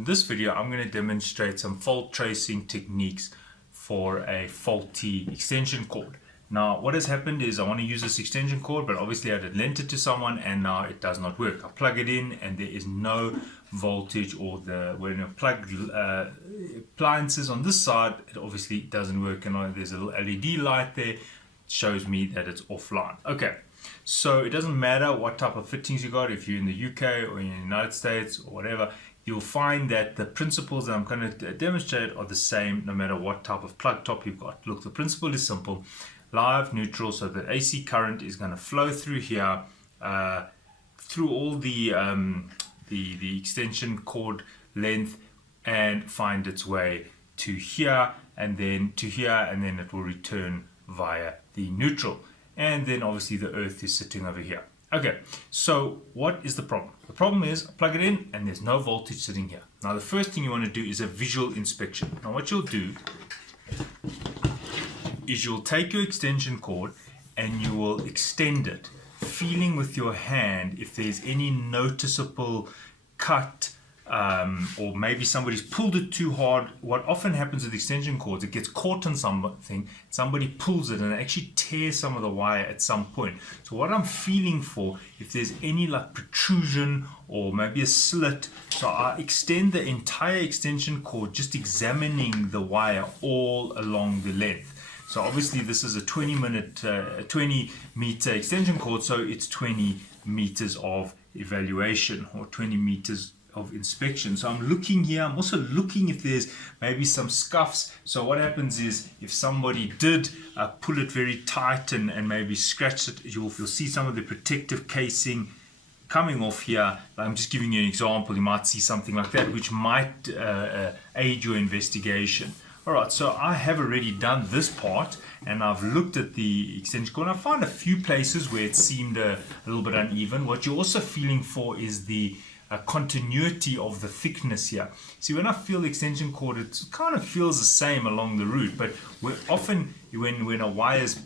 In this video, I'm going to demonstrate some fault tracing techniques for a faulty extension cord. Now, what has happened is I want to use this extension cord, but obviously I had lent it to someone and now it does not work. I plug it in and there is no voltage, or when I plug appliances on this side, it obviously doesn't work, and there's a little LED light there, it shows me that it's offline. Okay, so it doesn't matter what type of fittings you got, if you're in the UK or in the United States or whatever, you'll find that the principles that I'm going to demonstrate are the same no matter what type of plug top you've got. Look, the principle is simple. Live, neutral, so the AC current is going to flow through here, through all the extension cord length, and find its way to here and then to here, and then it will return via the neutral. And then obviously the earth is sitting over here. Okay, so what is the problem? The problem is I plug it in and there's no voltage sitting here. Now the first thing you want to do is a visual inspection. Now what you'll do is you'll take your extension cord and you will extend it, feeling with your hand if there's any noticeable cut, or maybe somebody's pulled it too hard. What often happens with extension cords, it gets caught on something, somebody pulls it and it actually tears some of the wire at some point. So what I'm feeling for, if there's any like protrusion or maybe a slit, so I extend the entire extension cord, just examining the wire all along the length. So obviously this is a 20 meter extension cord, so it's 20 meters of evaluation or 20 meters of inspection. So I'm looking here, I'm also looking if there's maybe some scuffs. So what happens is if somebody did pull it very tight and maybe scratch it, you'll see some of the protective casing coming off here. I'm just giving you an example. You might see something like that which might aid your investigation. Alright, so I have already done this part and I've looked at the extension cord and I found a few places where it seemed a little bit uneven. What you're also feeling for is the continuity of the thickness here. See, when I feel the extension cord, it kind of feels the same along the root, but often when a wire's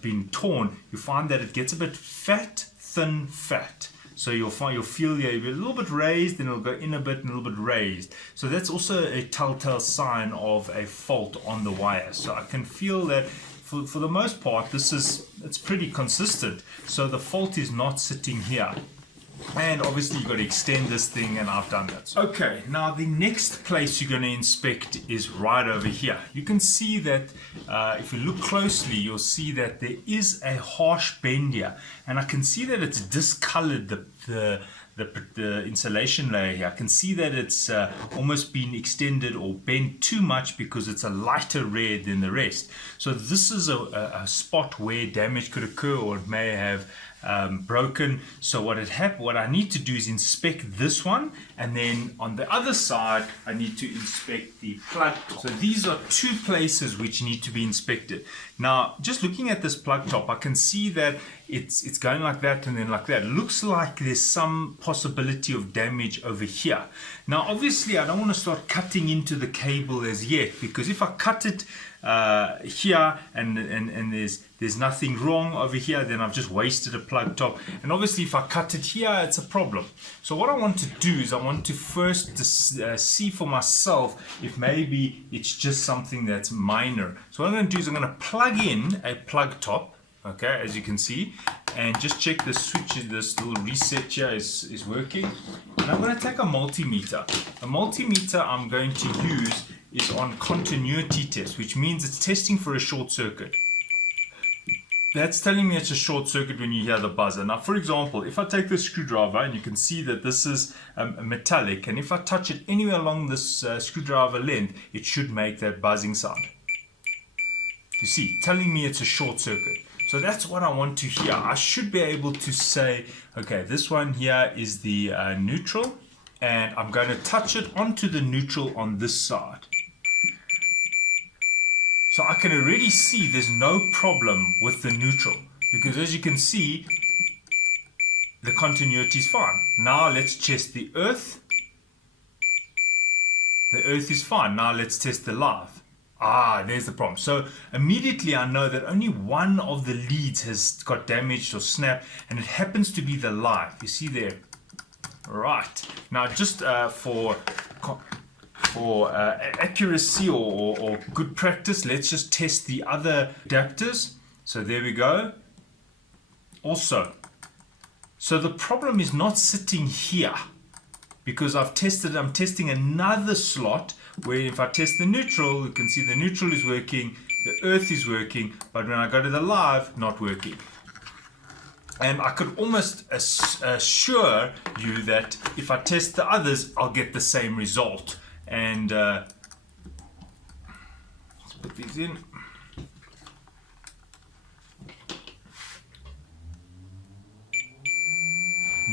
been torn, you find that it gets a bit fat, thin, fat. So you'll feel a little bit raised, then it'll go in a bit and a little bit raised. So that's also a telltale sign of a fault on the wire. So I can feel that for the most part, it's pretty consistent. So the fault is not sitting here. And obviously you've got to extend this thing, and I've done that. Okay, now the next place you're going to inspect is right over here. You can see that if you look closely, you'll see that there is a harsh bend here, and I can see that it's discolored the insulation layer here. I can see that it's almost been extended or bent too much because it's a lighter red than the rest. So this is a spot where damage could occur, or it may have broken. So what I need to do is inspect this one, and then on the other side I need to inspect the plug top. So these are two places which need to be inspected. Now just looking at this plug top, I can see that it's going like that and then like that. It looks like there's some possibility of damage over here. Now obviously I don't want to start cutting into the cable as yet, because if I cut it here and there's nothing wrong over here, then I've just wasted a plug top. And obviously if I cut it here, it's a problem. So what I want to do is I want to first see for myself if maybe it's just something that's minor. So what I'm going to do is I'm going to plug in a plug top, okay, as you can see, and just check the switch, this little reset here is working. And I'm going to take a multimeter. A multimeter I'm going to use is on continuity test, which means it's testing for a short circuit. That's telling me it's a short circuit when you hear the buzzer. Now, for example, if I take the screwdriver, and you can see that this is metallic, and if I touch it anywhere along this screwdriver length, it should make that buzzing sound. You see, telling me it's a short circuit. So that's what I want to hear. I should be able to say, okay, this one here is the neutral, and I'm going to touch it onto the neutral on this side. So I can already see there's no problem with the neutral, because as you can see, the continuity is fine. Now let's test the earth. The earth is fine. Now let's test the live. There's the problem. So immediately I know that only one of the leads has got damaged or snapped, and it happens to be the live. You see there. Right. Now just for accuracy or good practice, let's just test the other adapters. So there we go. Also, so the problem is not sitting here, because I'm testing another slot where if I test the neutral, you can see the neutral is working, the earth is working, but when I go to the live, not working. And I could almost assure you that if I test the others, I'll get the same result. And let's put these in.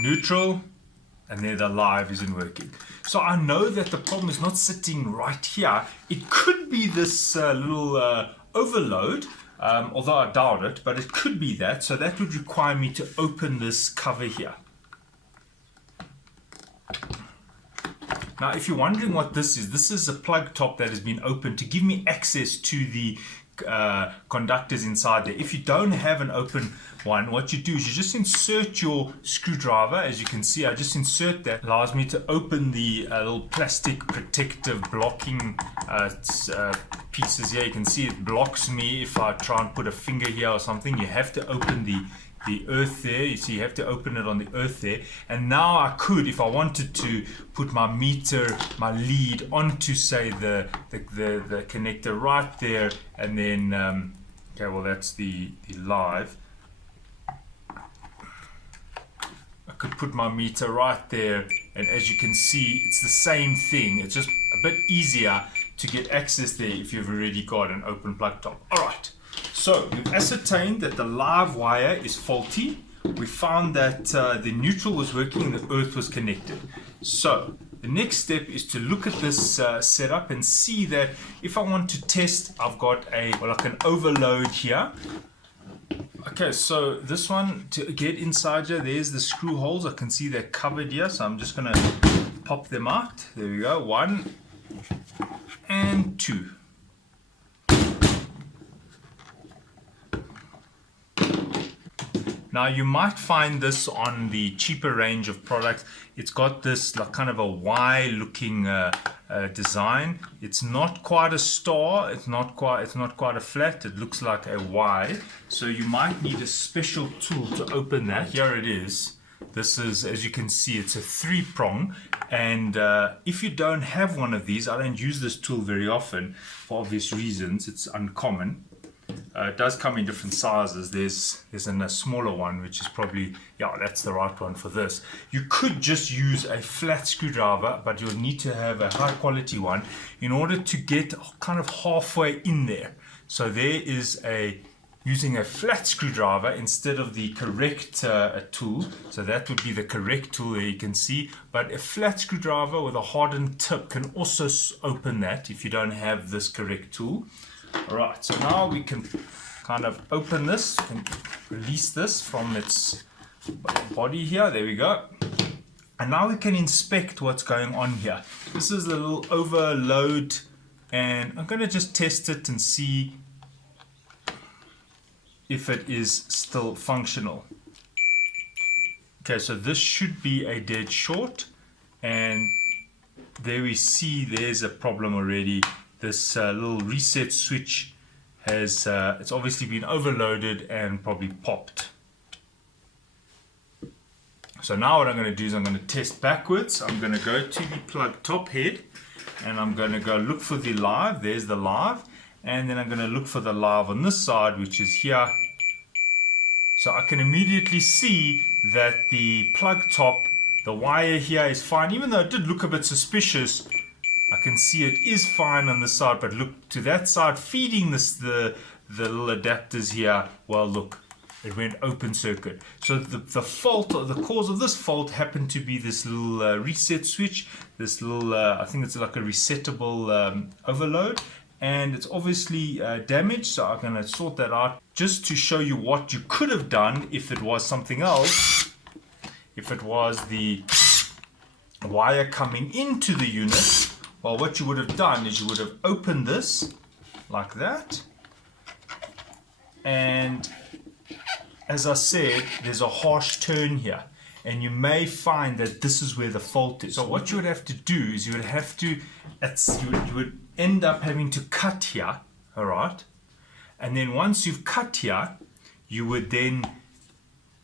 Neutral, and there the live isn't working. So I know that the problem is not sitting right here. It could be this little overload, although I doubt it, but it could be that. So that would require me to open this cover here. Now, if you're wondering what this is a plug top that has been opened to give me access to the conductors inside there. If you don't have an open one, what you do is you just insert your screwdriver. As you can see, I just insert that. Allows me to open the little plastic protective blocking pieces here. You can see it blocks me if I try and put a finger here or something. You have to open the earth there. You see, you have to open it on the earth there. And now I could, if I wanted to, put my meter, my lead onto, say, the connector right there, and then okay, well, that's the live. I could put my meter right there, and as you can see, it's the same thing. It's just a bit easier to get access there if you've already got an open plug top. All right. So we've ascertained that the live wire is faulty. We found that the neutral was working and the earth was connected. So the next step is to look at this setup and see that if I want to test, I've got like an overload here. Okay, so this one, to get inside here, there's the screw holes. I can see they're covered here, so I'm just going to pop them out. There we go, 1 and 2. Now you might find this on the cheaper range of products. It's got this like kind of a Y looking design. It's not quite a star, it's not quite a flat, it looks like a Y. So you might need a special tool to open that. Here it is. This is, as you can see, it's a 3-prong, and if you don't have one of these, I don't use this tool very often for obvious reasons. It's uncommon. It does come in different sizes. There's a smaller one, which is probably, yeah, that's the right one for this. You could just use a flat screwdriver, but you'll need to have a high quality one in order to get kind of halfway in there. So there is using a flat screwdriver instead of the correct tool. So that would be the correct tool there, you can see. But a flat screwdriver with a hardened tip can also open that if you don't have this correct tool. Alright, so now we can kind of open this and release this from its body here. There we go. And now we can inspect what's going on here. This is a little overload, and I'm going to just test it and see if it is still functional. Okay, so this should be a dead short, and there we see there's a problem already. This little reset switch has, it's obviously been overloaded and probably popped. So now what I'm going to do is I'm going to test backwards. I'm going to go to the plug top head, and I'm going to go look for the live. There's the live. And then I'm going to look for the live on this side, which is here. So I can immediately see that the plug top, the wire here is fine. Even though it did look a bit suspicious, I can see it is fine on the side, but look to that side feeding the little adapters here. Well, look, it went open circuit. So the fault, or the cause of this fault, happened to be this little reset switch. This little, I think it's like a resettable overload, and it's obviously damaged. So I'm going to sort that out just to show you what you could have done if it was something else. If it was the wire coming into the unit. Well, what you would have done is you would have opened this like that, and as I said, there's a harsh turn here, and you may find that this is where the fault is. So what you would have to do is you would end up having to cut here, all right? And then once you've cut here, you would then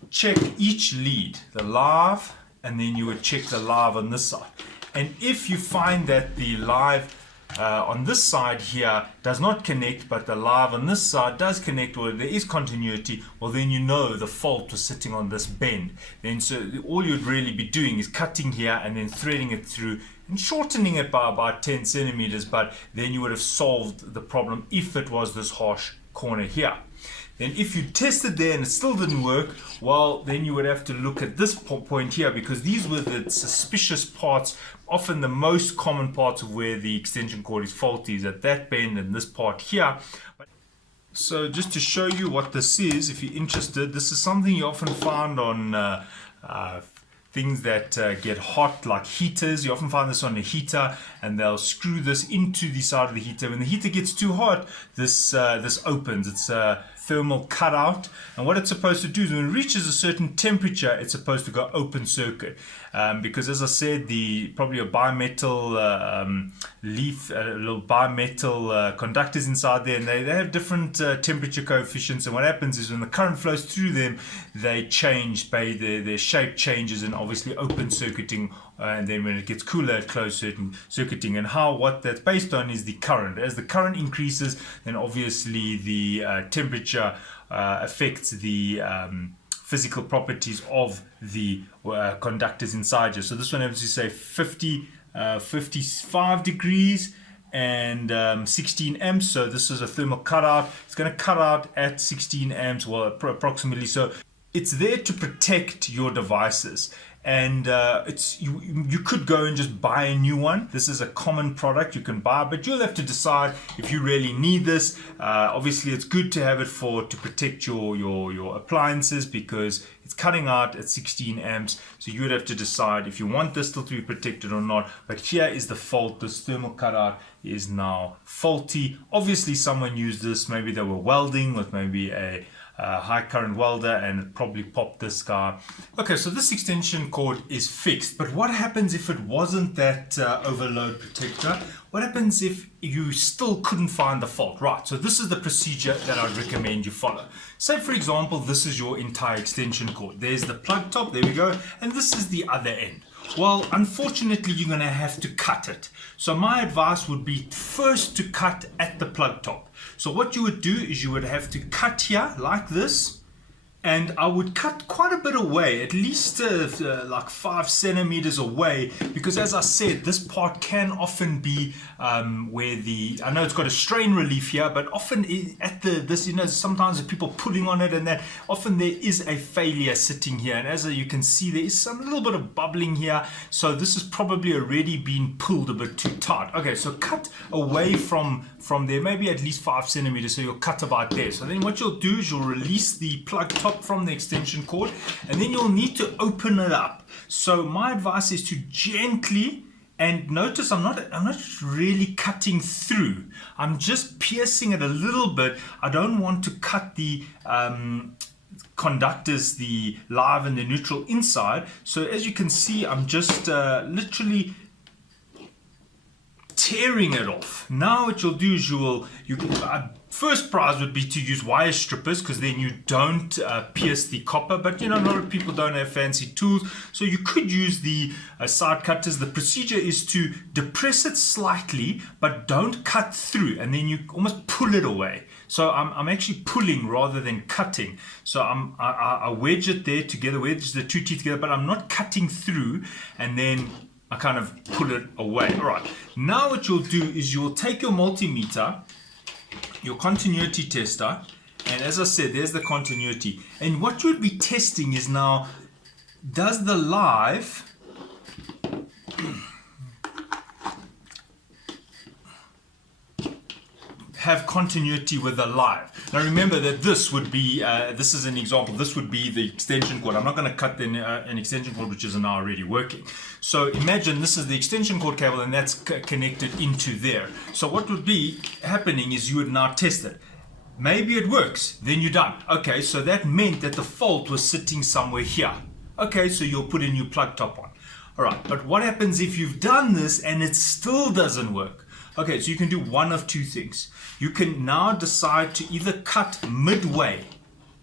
check each lead, the live, and then you would check the live on this side. And if you find that the live on this side here does not connect, but the live on this side does connect, or there is continuity, well then you know the fault was sitting on this bend. Then so all you'd really be doing is cutting here and then threading it through and shortening it by about 10 centimeters, but then you would have solved the problem if it was this harsh corner here. Then if you tested there and it still didn't work, well then you would have to look at this point here, because these were the suspicious parts, often the most common parts of where the extension cord is faulty, is at that bend and this part here. So just to show you what this is, if you're interested, this is something you often find on things that get hot, like heaters. You often find this on a heater, and they'll screw this into the side of the heater. When the heater gets too hot, this opens. It's a thermal cutout, and what it's supposed to do is when it reaches a certain temperature, it's supposed to go open circuit, because as I said, probably a bimetal little bimetal conductors inside there, and they have different temperature coefficients, and what happens is when the current flows through them, they change, their shape changes, and obviously open circuiting, and then when it gets cooler, it closed circuiting. And what that's based on is the current. As the current increases, then obviously the temperature affects the physical properties of the conductors inside you. So this one happens to say 55 degrees and 16 amps. So this is a thermal cutout. It's going to cut out at 16 amps, well, approximately. So it's there to protect your devices. And you could go and just buy a new one. This is a common product you can buy, but you'll have to decide if you really need this. Obviously, it's good to have it to protect your appliances, because it's cutting out at 16 amps. So you would have to decide if you want this still to be protected or not. But here is the fault. This thermal cutout is now faulty. Obviously, someone used this. Maybe they were welding with maybe a high current welder, and it probably popped this guy. Okay, so this extension cord is fixed, but what happens if it wasn't that overload protector? What happens if you still couldn't find the fault? Right, so this is the procedure that I'd recommend you follow. Say for example, this is your entire extension cord. There's the plug top, there we go, and this is the other end. Well, unfortunately, you're going to have to cut it. So my advice would be first to cut at the plug top. So what you would do is you would have to cut here like this, and I would cut quite a bit away, at least like 5 centimeters away, because as I said, this part can often be where I know it's got a strain relief here, but often at this, sometimes people pulling on it, and that often there is a failure sitting here, and as you can see, there is some little bit of bubbling here, so this has probably already been pulled a bit too tight. Okay, so cut away from there, maybe at least 5 centimeters, so you'll cut about there. So then what you'll do is you'll release the plug top from the extension cord, and then you'll need to open it up. So my advice is to gently, and notice I'm not really cutting through, I'm just piercing it a little bit. I don't want to cut the conductors, the live and the neutral inside. So as you can see, I'm just literally tearing it off. Now what you'll do is first prize would be to use wire strippers, because then you don't pierce the copper, but a lot of people don't have fancy tools, so you could use the side cutters. The procedure is to depress it slightly, but don't cut through, and then you almost pull it away. So I'm actually pulling rather than cutting. So I wedge it there together, wedge the two teeth together, but I'm not cutting through, and then I kind of pull it away. All right, now what you'll do is you'll take your multimeter, your continuity tester, and as I said, there's the continuity, and what you'd be testing is now, does the live have continuity with the live? Now remember that this would be, this is an example, this would be the extension cord. I'm not going to cut an extension cord which is now already working. So imagine this is the extension cord cable, and that's connected into there. So what would be happening is you would now test it. Maybe it works, then you're done. Okay, so that meant that the fault was sitting somewhere here. Okay, so you'll put a new plug top on. All right, but what happens if you've done this and it still doesn't work? Okay, so you can do one of two things. You can now decide to either cut midway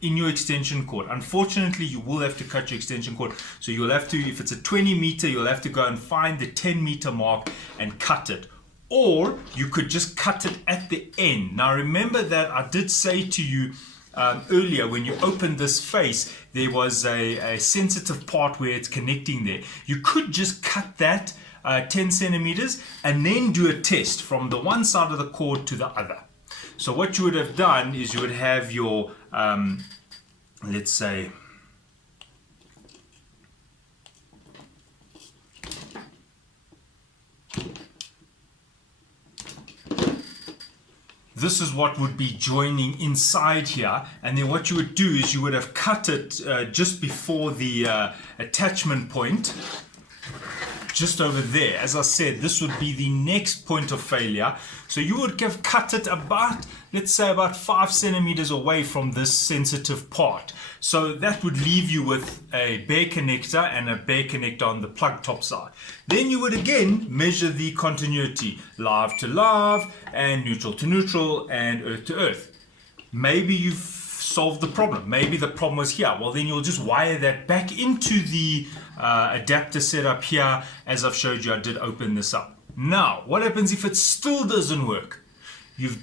in your extension cord. Unfortunately, you will have to cut your extension cord. So you'll have to, if it's a 20 meter, you'll have to go and find the 10 meter mark and cut it. Or you could just cut it at the end. Now remember that I did say to you earlier, when you opened this face, there was a sensitive part where it's connecting there. You could just cut that 10 centimeters and then do a test from the one side of the cord to the other. So what you would have done is you would have your, let's say, this is what would be joining inside here, and then what you would do is you would have cut it just before the attachment point, just over there. As I said, this would be the next point of failure. So you would have cut it about, let's say, about 5 centimeters away from this sensitive part. So that would leave you with a bare connector and a bare connector on the plug top side. Then you would again measure the continuity, live to live and neutral to neutral and earth to earth. Maybe you've solved the problem. Maybe the problem was here. Well, then you'll just wire that back into the adapter setup here. As I've showed you, I did open this up. Now, what happens if it still doesn't work? You've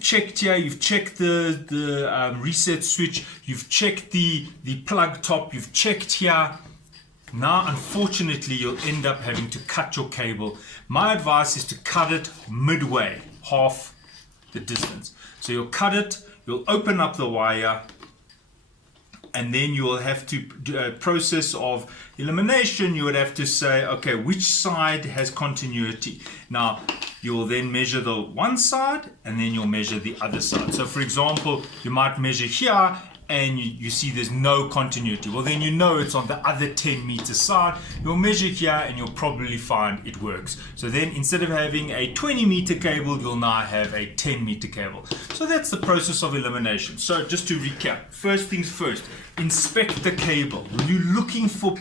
checked here, you've checked the reset switch, you've checked the plug top, you've checked here. Now, unfortunately, you'll end up having to cut your cable. My advice is to cut it midway, half the distance. So you'll cut it, you'll open up the wire, and then you will have to do a process of elimination. You would have to say, okay, which side has continuity? Now, you will then measure the one side, and then you'll measure the other side. So, for example, you might measure here, and you see there's no continuity. Well, then you know it's on the other 10 meter side. You'll measure here and you'll probably find it works. So then instead of having a 20 meter cable, you'll now have a 10 meter cable. So that's the process of elimination. So just to recap, first things first, inspect the cable. You're looking for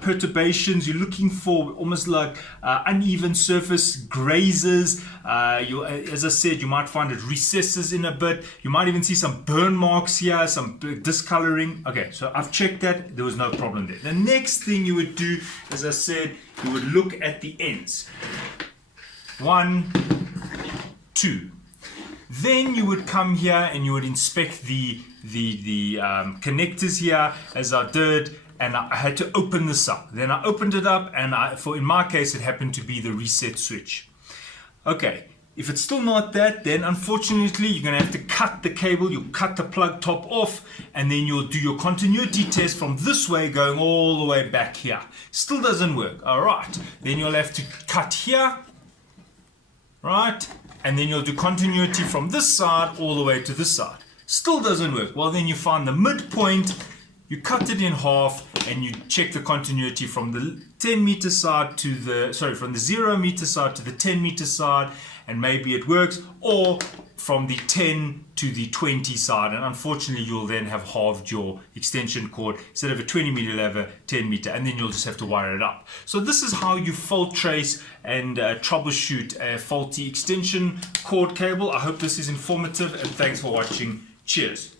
perturbations, you're looking for almost like uneven surface grazes. As I said, you might find it recesses in a bit. You might even see some burn marks here, some discoloring. Okay, so I've checked that, there was no problem there. The next thing you would do, as I said, you would look at the ends. 1, 2. Then you would come here and you would inspect the connectors here, as I did. And I had to open this up. Then I opened it up, and in my case, it happened to be the reset switch. Okay, if it's still not that, then unfortunately, you're going to have to cut the cable. You'll cut the plug top off, and then you'll do your continuity test from this way, going all the way back here. Still doesn't work. All right, then you'll have to cut here, right? And then you'll do continuity from this side all the way to this side. Still doesn't work. Well, then you find the midpoint. You cut it in half and you check the continuity from the 10 meter side to from the 0 meter side to the 10 meter side, and maybe it works, or from the 10 to the 20 side, and unfortunately you'll then have halved your extension cord. Instead of a 20 meter, you'll have a 10 meter, and then you'll just have to wire it up. So this is how you fault trace and troubleshoot a faulty extension cord cable. I hope this is informative, and thanks for watching. Cheers.